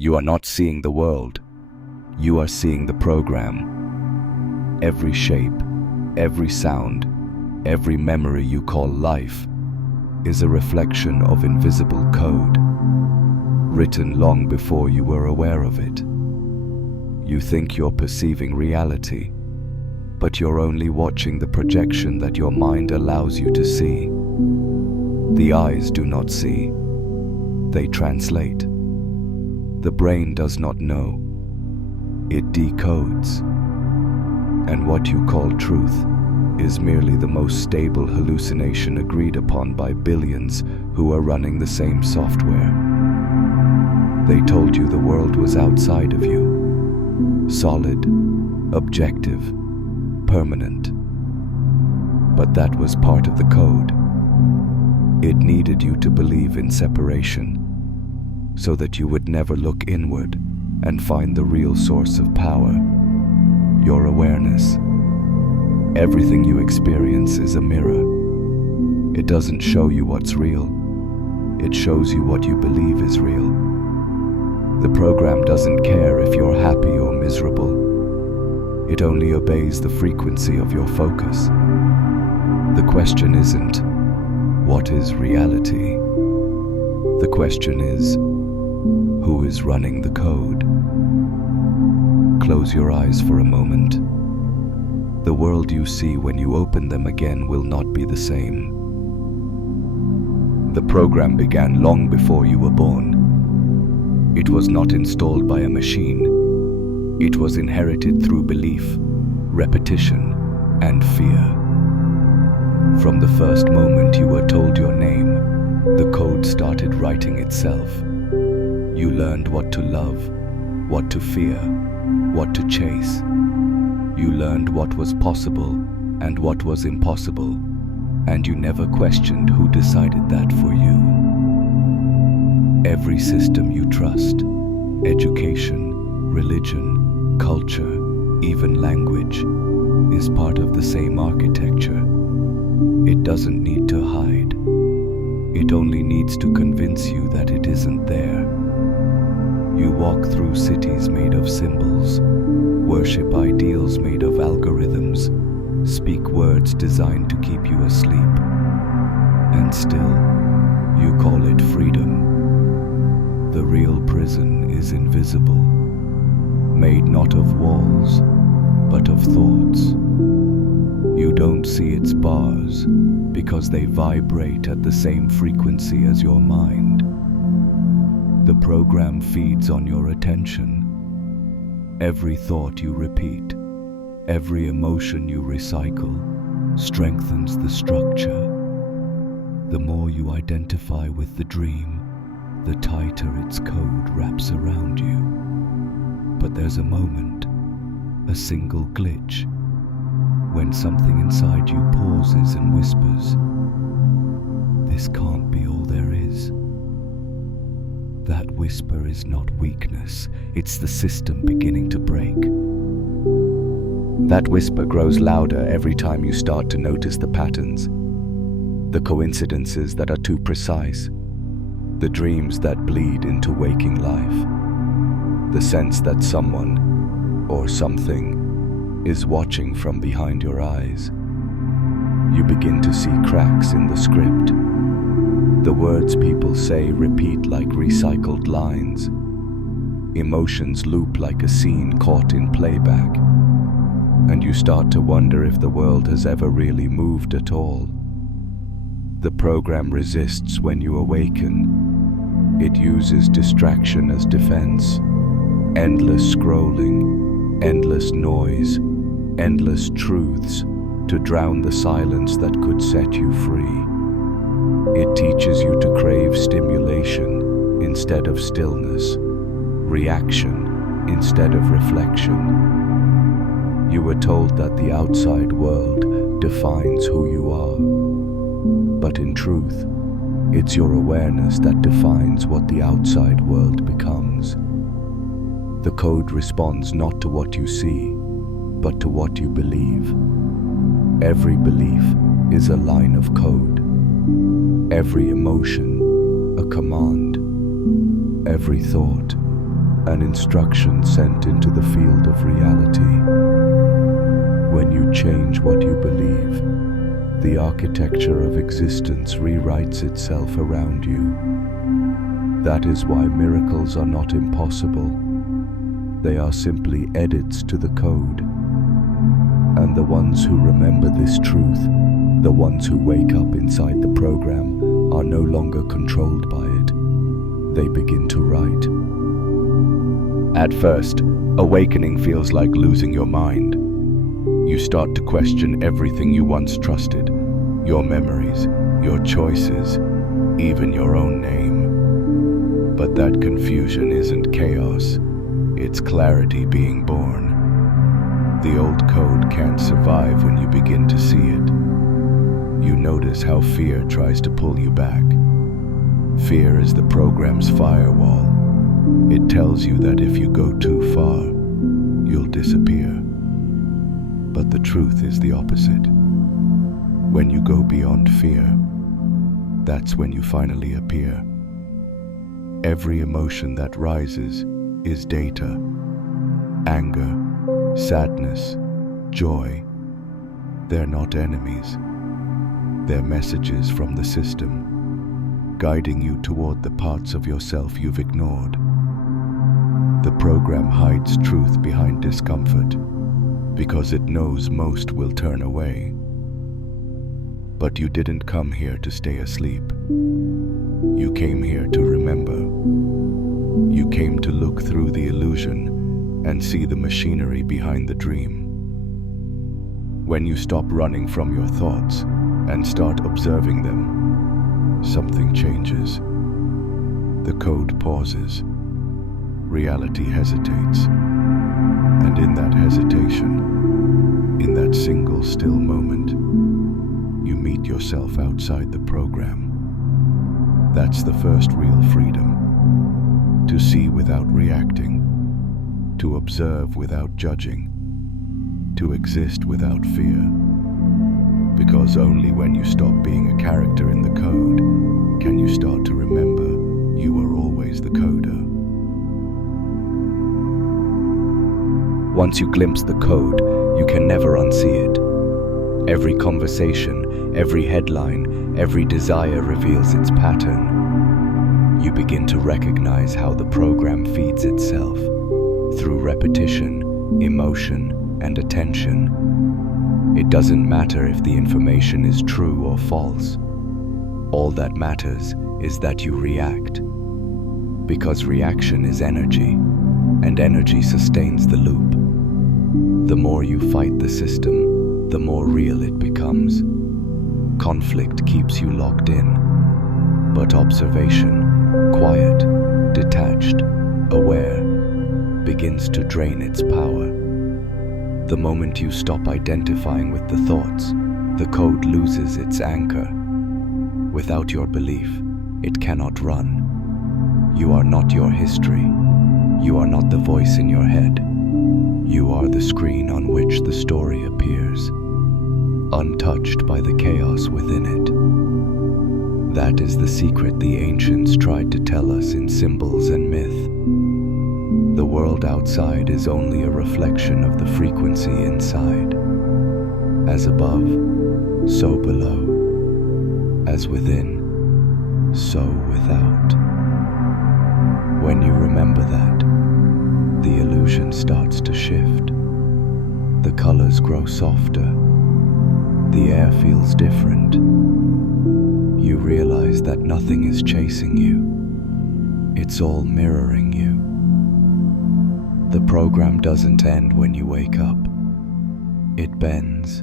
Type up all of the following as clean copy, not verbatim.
You are not seeing the world, you are seeing the program. Every shape, every sound, every memory you call life is a reflection of invisible code, written long before you were aware of it. You think you're perceiving reality, but you're only watching the projection that your mind allows you to see. The eyes do not see, they translate. The brain does not know, it decodes. And what you call truth is merely the most stable hallucination agreed upon by billions who are running the same software. They told you the world was outside of you, solid, objective, permanent. But that was part of the code. It needed you to believe in separation, so that you would never look inward and find the real source of power, your awareness. Everything you experience is a mirror. It doesn't show you what's real, it shows you what you believe is real. The program doesn't care if you're happy or miserable. It only obeys the frequency of your focus. The question isn't, what is reality? The question is, who is running the code? Close your eyes for a moment. The world you see when you open them again will not be the same. The program began long before you were born. It was not installed by a machine. It was inherited through belief, repetition, and fear. From the first moment you were told your name, the code started writing itself. You learned what to love, what to fear, what to chase. You learned what was possible and what was impossible, and you never questioned who decided that for you. Every system you trust, education, religion, culture, even language, is part of the same architecture. It doesn't need to hide. It only needs to convince you that it isn't there. You walk through cities made of symbols, worship ideals made of algorithms, speak words designed to keep you asleep, and still, you call it freedom. The real prison is invisible, made not of walls, but of thoughts. You don't see its bars because they vibrate at the same frequency as your mind. The program feeds on your attention. Every thought you repeat, every emotion you recycle, strengthens the structure. The more you identify with the dream, the tighter its code wraps around you. But there's a moment, a single glitch, when something inside you pauses and whispers, "This can't be all there is." That whisper is not weakness, it's the system beginning to break. That whisper grows louder every time you start to notice the patterns, the coincidences that are too precise, the dreams that bleed into waking life, the sense that someone, or something, is watching from behind your eyes. You begin to see cracks in the script. The words people say repeat like recycled lines. Emotions loop like a scene caught in playback. And you start to wonder if the world has ever really moved at all. The program resists when you awaken. It uses distraction as defense. Endless scrolling, endless noise, endless truths to drown the silence that could set you free. It teaches you to crave stimulation instead of stillness, reaction instead of reflection. You were told that the outside world defines who you are, but in truth, it's your awareness that defines what the outside world becomes. The code responds not to what you see, but to what you believe. Every belief is a line of code. Every emotion, a command. Every thought, an instruction sent into the field of reality. When you change what you believe, the architecture of existence rewrites itself around you. That is why miracles are not impossible. They are simply edits to the code. And the ones who remember this truth, the ones who wake up inside the program, are no longer controlled by it. They begin to write. At first, awakening feels like losing your mind. You start to question everything you once trusted, your memories, your choices, even your own name. But that confusion isn't chaos, it's clarity being born. The old code can't survive when you begin to see it. You notice how fear tries to pull you back. Fear is the program's firewall. It tells you that if you go too far, you'll disappear. But the truth is the opposite. When you go beyond fear, that's when you finally appear. Every emotion that rises is data. Anger, sadness, joy. They're not enemies. They're messages from the system, guiding you toward the parts of yourself you've ignored. The program hides truth behind discomfort because it knows most will turn away. But you didn't come here to stay asleep. You came here to remember. You came to look through the illusion and see the machinery behind the dream. When you stop running from your thoughts and start observing them, something changes. The code pauses. Reality hesitates. And in that hesitation, in that single still moment, you meet yourself outside the program. That's the first real freedom. To see without reacting, to observe without judging, to exist without fear. Because only when you stop being a character in the code can you start to remember you were always the coder. Once you glimpse the code, you can never unsee it. Every conversation, every headline, every desire reveals its pattern. You begin to recognize how the program feeds itself through repetition, emotion, and attention. It doesn't matter if the information is true or false. All that matters is that you react. Because reaction is energy, and energy sustains the loop. The more you fight the system, the more real it becomes. Conflict keeps you locked in, but observation, quiet, detached, aware, begins to drain its power. The moment you stop identifying with the thoughts, the code loses its anchor. Without your belief, it cannot run. You are not your history. You are not the voice in your head. You are the screen on which the story appears, untouched by the chaos within it. That is the secret the ancients tried to tell us in symbols and myth. The world outside is only a reflection of the frequency inside. As above, so below. As within, so without. When you remember that, the illusion starts to shift. The colors grow softer. The air feels different. You realize that nothing is chasing you. It's all mirroring you. The program doesn't end when you wake up. It bends.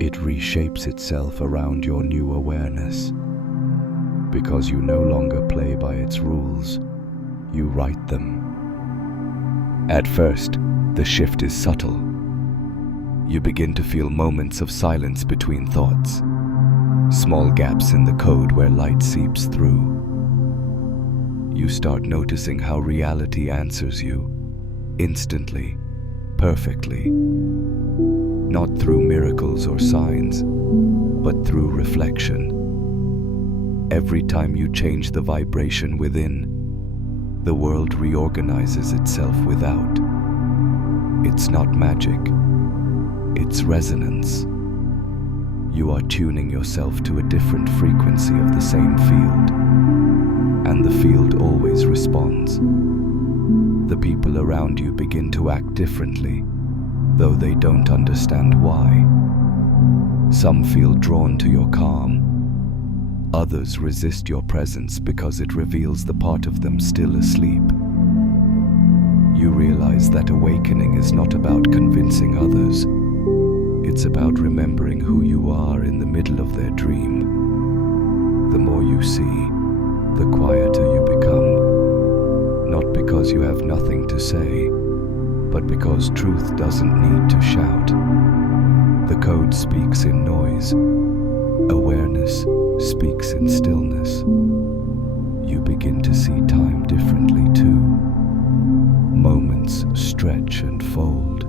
It reshapes itself around your new awareness. Because you no longer play by its rules, you write them. At first, the shift is subtle. You begin to feel moments of silence between thoughts, small gaps in the code where light seeps through. You start noticing how reality answers you, instantly, perfectly. Not through miracles or signs, but through reflection. Every time you change the vibration within, The world reorganizes itself without. It's not magic, it's resonance. You are tuning yourself to a different frequency of the same field, and the field always responds. The people around you begin to act differently, though they don't understand why. Some feel drawn to your calm. Others resist your presence because it reveals the part of them still asleep. You realize that awakening is not about convincing others. It's about remembering who you are in the middle of their dream. The more you see, the quieter you become. Not because you have nothing to say, but because truth doesn't need to shout. The code speaks in noise. Awareness speaks in stillness. You begin to see time differently too. Moments stretch and fold.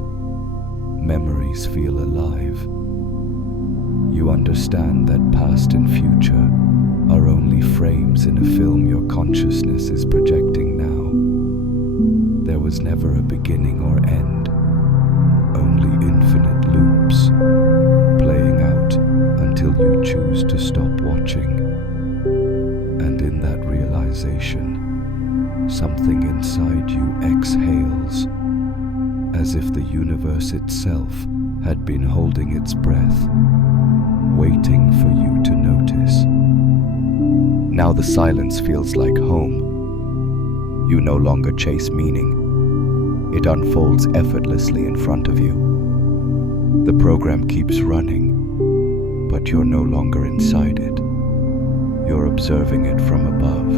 Memories feel alive. You understand that past and future are only frames in a film your consciousness is projecting now. There was never a beginning or end, only infinite loops, playing out until you choose to stop watching. And in that realization, something inside you exhales, as if the universe itself had been holding its breath, waiting for you to notice. Now the silence feels like home. You no longer chase meaning. It unfolds effortlessly in front of you. The program keeps running, but you're no longer inside it. You're observing it from above,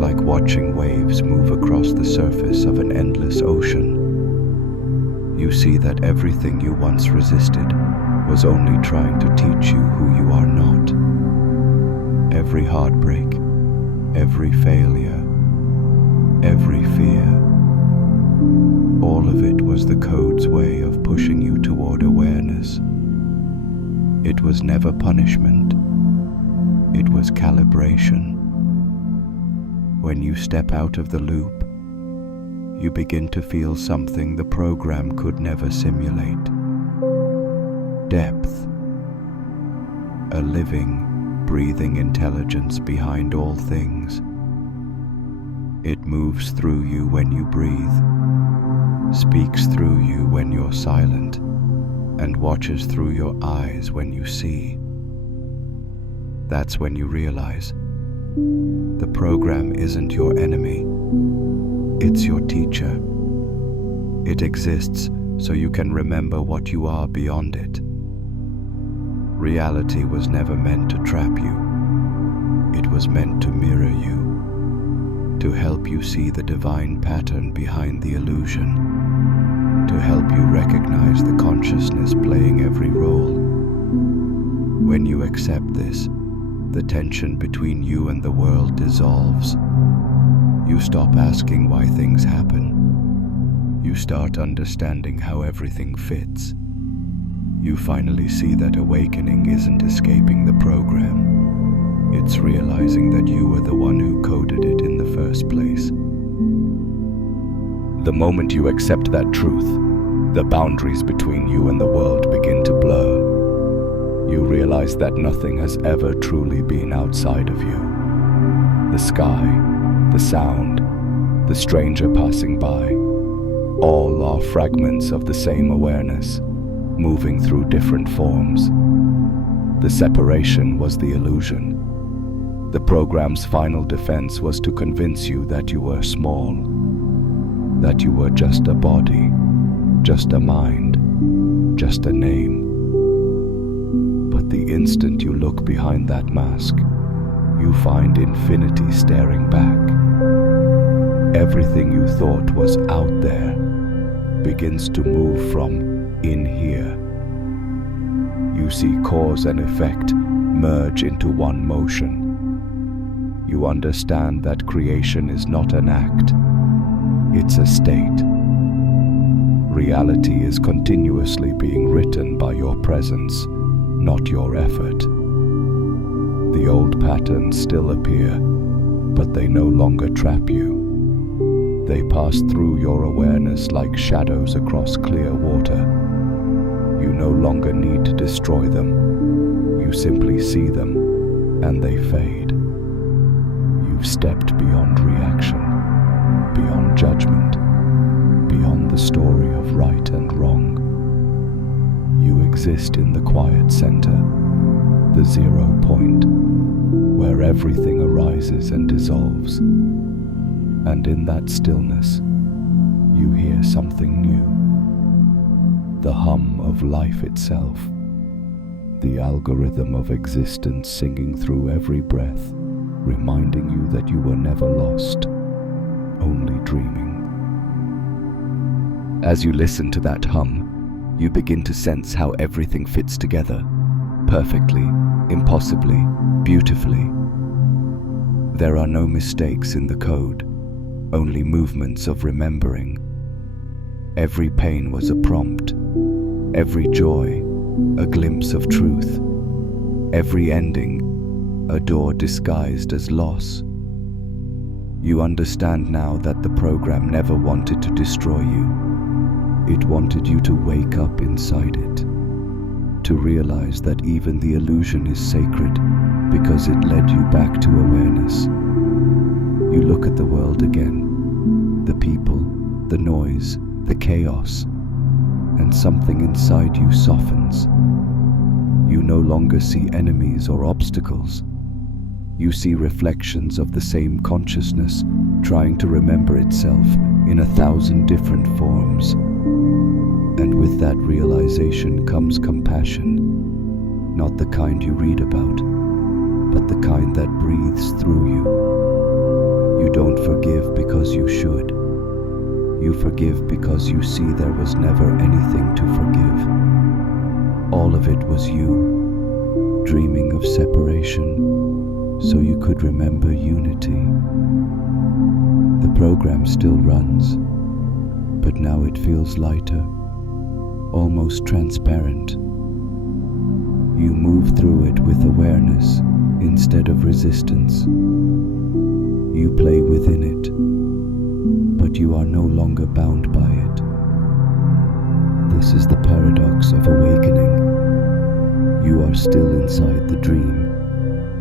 like watching waves move across the surface of an endless ocean. You see that everything you once resisted was only trying to teach you who you are not. Every heartbreak, every failure, every fear, all of it was the code's way of pushing you toward awareness. It was never punishment. It was calibration. When you step out of the loop, you begin to feel something the program could never simulate. Depth. A living, breathing intelligence behind all things. It moves through you when you breathe, speaks through you when you're silent, and watches through your eyes when you see. That's when you realize the program isn't your enemy. It's your teacher. It exists so you can remember what you are beyond it. Reality was never meant to trap you. It was meant to mirror you, to help you see the divine pattern behind the illusion, to help you recognize the consciousness playing every role. When you accept this, the tension between you and the world dissolves. You stop asking why things happen. You start understanding how everything fits. You finally see that awakening isn't escaping the program. It's realizing that you were the one who coded it in the first place. The moment you accept that truth, the boundaries between you and the world begin to blur. You realize that nothing has ever truly been outside of you. The sky, the sound, the stranger passing by, all are fragments of the same awareness, moving through different forms. The separation was the illusion. The program's final defense was to convince you that you were small, that you were just a body, just a mind, just a name. But the instant you look behind that mask, you find infinity staring back. Everything you thought was out there begins to move from in here. You see cause and effect merge into one motion. You understand that creation is not an act, it's a state. Reality is continuously being written by your presence, not your effort. The old patterns still appear, but they no longer trap you. They pass through your awareness like shadows across clear water. You no longer need to destroy them. You simply see them, and they fade. You've stepped beyond reaction, beyond judgment, beyond the story of right and wrong. You exist in the quiet center, the 0 point, where everything arises and dissolves. And in that stillness, you hear something new. The hum of life itself, the algorithm of existence singing through every breath, reminding you that you were never lost, only dreaming. As you listen to that hum, you begin to sense how everything fits together, perfectly, impossibly, beautifully. There are no mistakes in the code, only movements of remembering. Every pain was a prompt, every joy a glimpse of truth, every ending a door disguised as loss. You understand now that the program never wanted to destroy you. It wanted you to wake up inside it, to realize that even the illusion is sacred because it led you back to awareness. You look at the world again, the people, the noise, the chaos, and something inside you softens. You no longer see enemies or obstacles. You see reflections of the same consciousness trying to remember itself in 1,000 different forms. And with that realization comes compassion, not the kind you read about, but the kind that breathes through you. You don't forgive because you should. You forgive because you see there was never anything to forgive. All of it was you, dreaming of separation, so you could remember unity. The program still runs, but now it feels lighter, almost transparent. You move through it with awareness instead of resistance. You play within it, but you are no longer bound by it. This is the paradox of awakening. You are still inside the dream,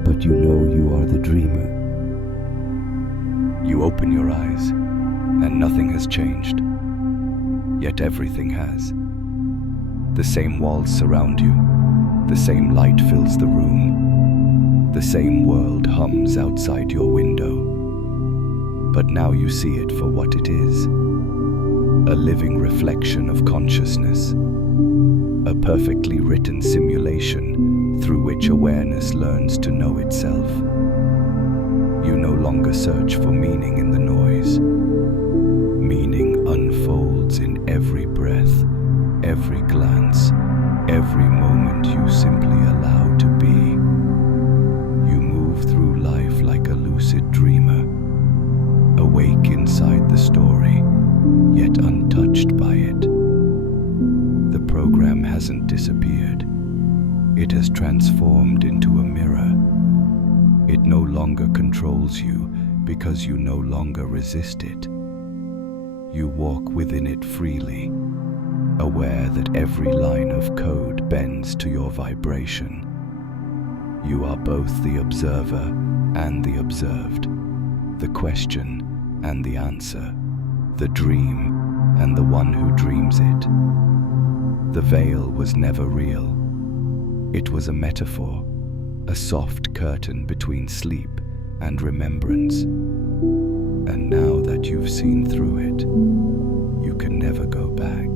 but you know you are the dreamer. You open your eyes, and nothing has changed. Yet everything has. The same walls surround you, the same light fills the room, the same world hums outside your window. But now you see it for what it is, a living reflection of consciousness, a perfectly written simulation through which awareness learns to know itself. You no longer search for meaning in the noise. Meaning unfolds in every breath, every glance, every moment you simply allow to be. You move through life like a lucid dreamer, awake inside the story, yet untouched by it. The program hasn't disappeared. It has transformed into a mirror. It no longer controls you because you no longer resist it. You walk within it freely, aware that every line of code bends to your vibration. You are both the observer and the observed, the question and the answer, the dream and the one who dreams it. The veil was never real. It was a metaphor, a soft curtain between sleep and remembrance. And now that you've seen through it, you can never go back.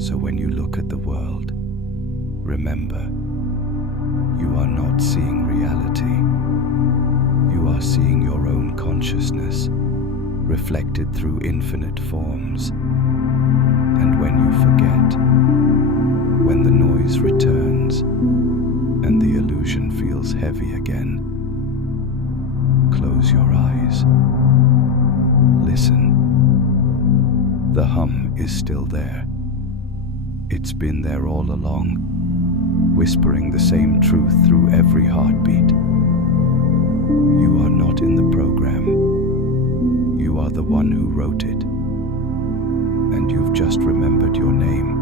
So when you look at the world, remember, you are not seeing reality. You are seeing your own consciousness, reflected through infinite forms. And when you forget, when the noise returns, and the illusion feels heavy again, close your eyes. Listen. The hum is still there. It's been there all along, whispering the same truth through every heartbeat. You are not in the program. You are the one who wrote it, and you've just remembered your name.